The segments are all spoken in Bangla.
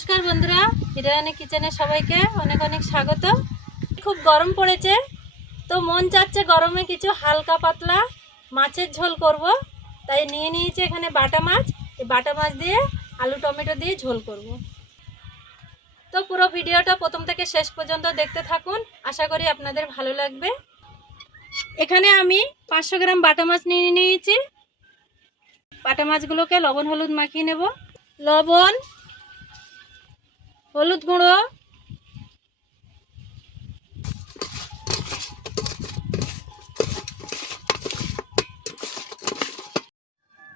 নমস্কার বন্ধুরা, হিরানি কিচেনে সবাইকে অনেক অনেক স্বাগত। খুব গরম পড়েছে, তো মন চাচ্ছে গরমে কিছু হালকা পাতলা মাছের ঝোল করব। তাই নিয়ে নিয়েছি এখানে বাটা মাছ। এই বাটা মাছ দিয়ে আলু টমেটো দিয়ে ঝোল করব। তো পুরো ভিডিওটা প্রথম থেকে শেষ পর্যন্ত দেখতে থাকুন, আশা করি আপনাদের ভালো লাগবে। এখানে আমি 500 গ্রাম বাটা মাছ নিয়ে নিয়েছি। বাটা মাছগুলোকে লবণ হলুদ মাখিয়ে নেব। লবণ, হলুদ গুঁড়ো,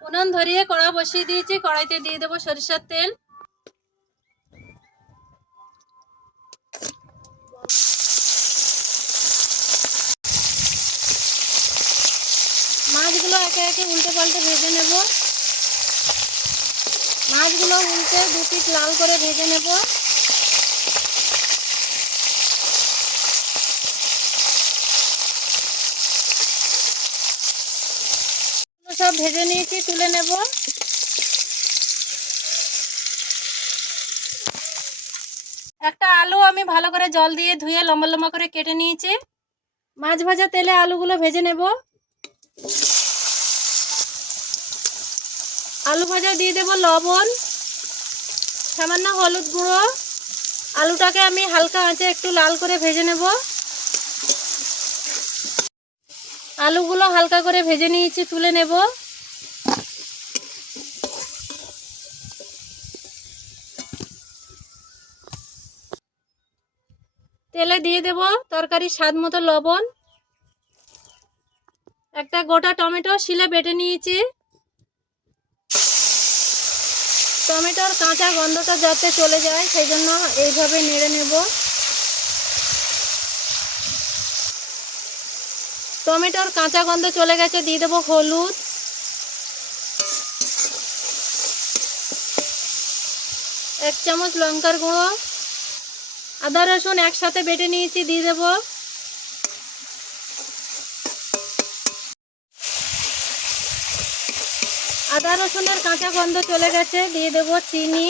উনুন ধরিয়ে কড়া বসিয়ে দিয়েছি। কড়াইতে দিয়ে দেবো সরিষার তেল। মাছগুলো একে একে উল্টে পাল্টে ভেজে নেব। মাছগুলো উল্টে দু পিঠ লাল করে ভেজে নেব। সব ভেজে নিয়েছি, তুলে নেব। একটা আলু আমি ভালো করে জল দিয়ে ধুয়ে লম্বা লম্বা করে কেটে নিয়েছি। মাছ ভাজা তেলে আলুগুলো ভেজে নেব। আলু ভাজা দিয়ে দেব লবণ, সামান্য হলুদ গুঁড়ো। আলুটাকে আমি হালকা আঁচে একটু লাল করে ভেজে নেব। আলুগুলো হালকা করে ভেজে নিয়েছি, তুলে নেব। তেলে দিয়ে দেব তরকারির স্বাদ মতো লবণ। একটা গোটা টমেটো শিলে বেটে নিয়েছি। টমেটোর কাঁচা গন্ধটা যাতে চলে যায় সেই জন্য এইভাবে নেড়ে নেব। টমেটোর কাঁচা গন্ধ চলে গেছে, দিয়ে দেবো হলুদ, এক চামচ লঙ্কার গুঁড়ো, আদা রসুন একসাথে বেটে নিয়েছি, দিয়ে দেব। আদা রসুনের কাঁচা গন্ধ চলে গেছে, দিয়ে দেব চিনি,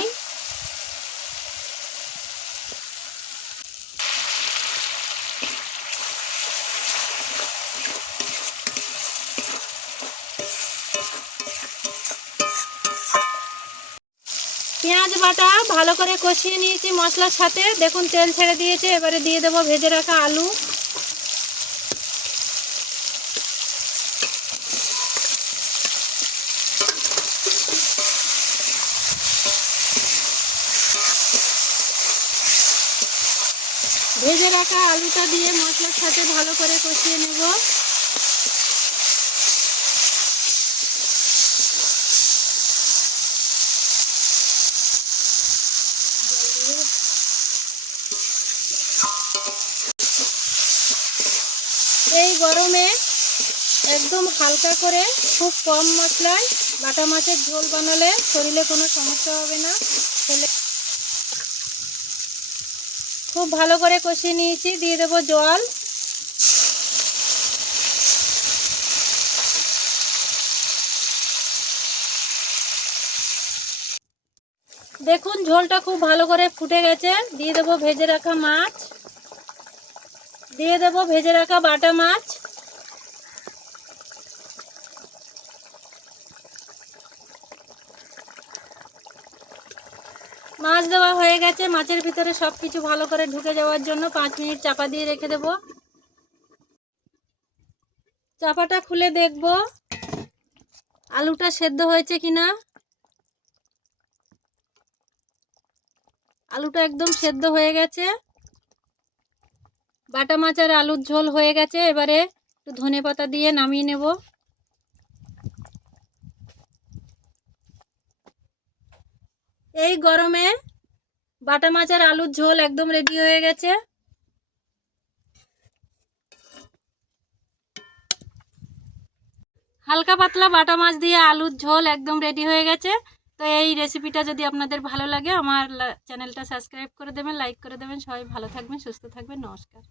পেঁয়াজ বাটা ভালো করে কষিয়ে নিয়েছি মশলার সাথে। দেখুন তেল ছেড়ে দিয়েছে। এবারে দিয়ে দেবো ভেজে রাখা আলু। ভেজে রাখা আলুটা দিয়ে মশলার সাথে ভালো করে কষিয়ে নেব। এই গরমে একদম হালকা করে খুব কম মশলায় বাটা মাছের ঝোল বানালে শরীরে কোনো সমস্যা হবে না। খুব ভালো করে কষিয়ে নিয়েছি, দিয়ে দেবো জল। দেখুন ঝোলটা খুব ভালো করে ফুটে গেছে। দিয়ে দেবো ভেজে রাখা মাছ, দিয়ে দেবো ভেজে রাখা বাটা মাছ। মাছ দেওয়া হয়ে গেছে। মাছের ভিতরে সব কিছু ভালো করে ঢুকে যাওয়ার জন্য 5 মিনিট চাপা দিয়ে রেখে দেব। চাপাটা খুলে দেখব আলুটা সেদ্ধ হয়েছে কিনা। আলুটা একদম সেদ্ধ হয়ে গেছে। বাটা মাছ আর আলুর ঝোল হয়ে গেছে। এবারে একটু ধনেপাতা দিয়ে নামিয়ে নেব। এই গরমে বাটা মাছ আর আলুর ঝোল একদম রেডি হয়ে গেছে। হালকা পাতলা বাটা মাছ দিয়ে আলুর ঝোল একদম রেডি হয়ে গেছে। তো এই রেসিপিটা যদি আপনাদের ভালো লাগে আমার চ্যানেলটা সাবস্ক্রাইব করে দেবেন, লাইক করে দেবেন। সবাই ভালো থাকবেন, সুস্থ থাকবেন। নমস্কার।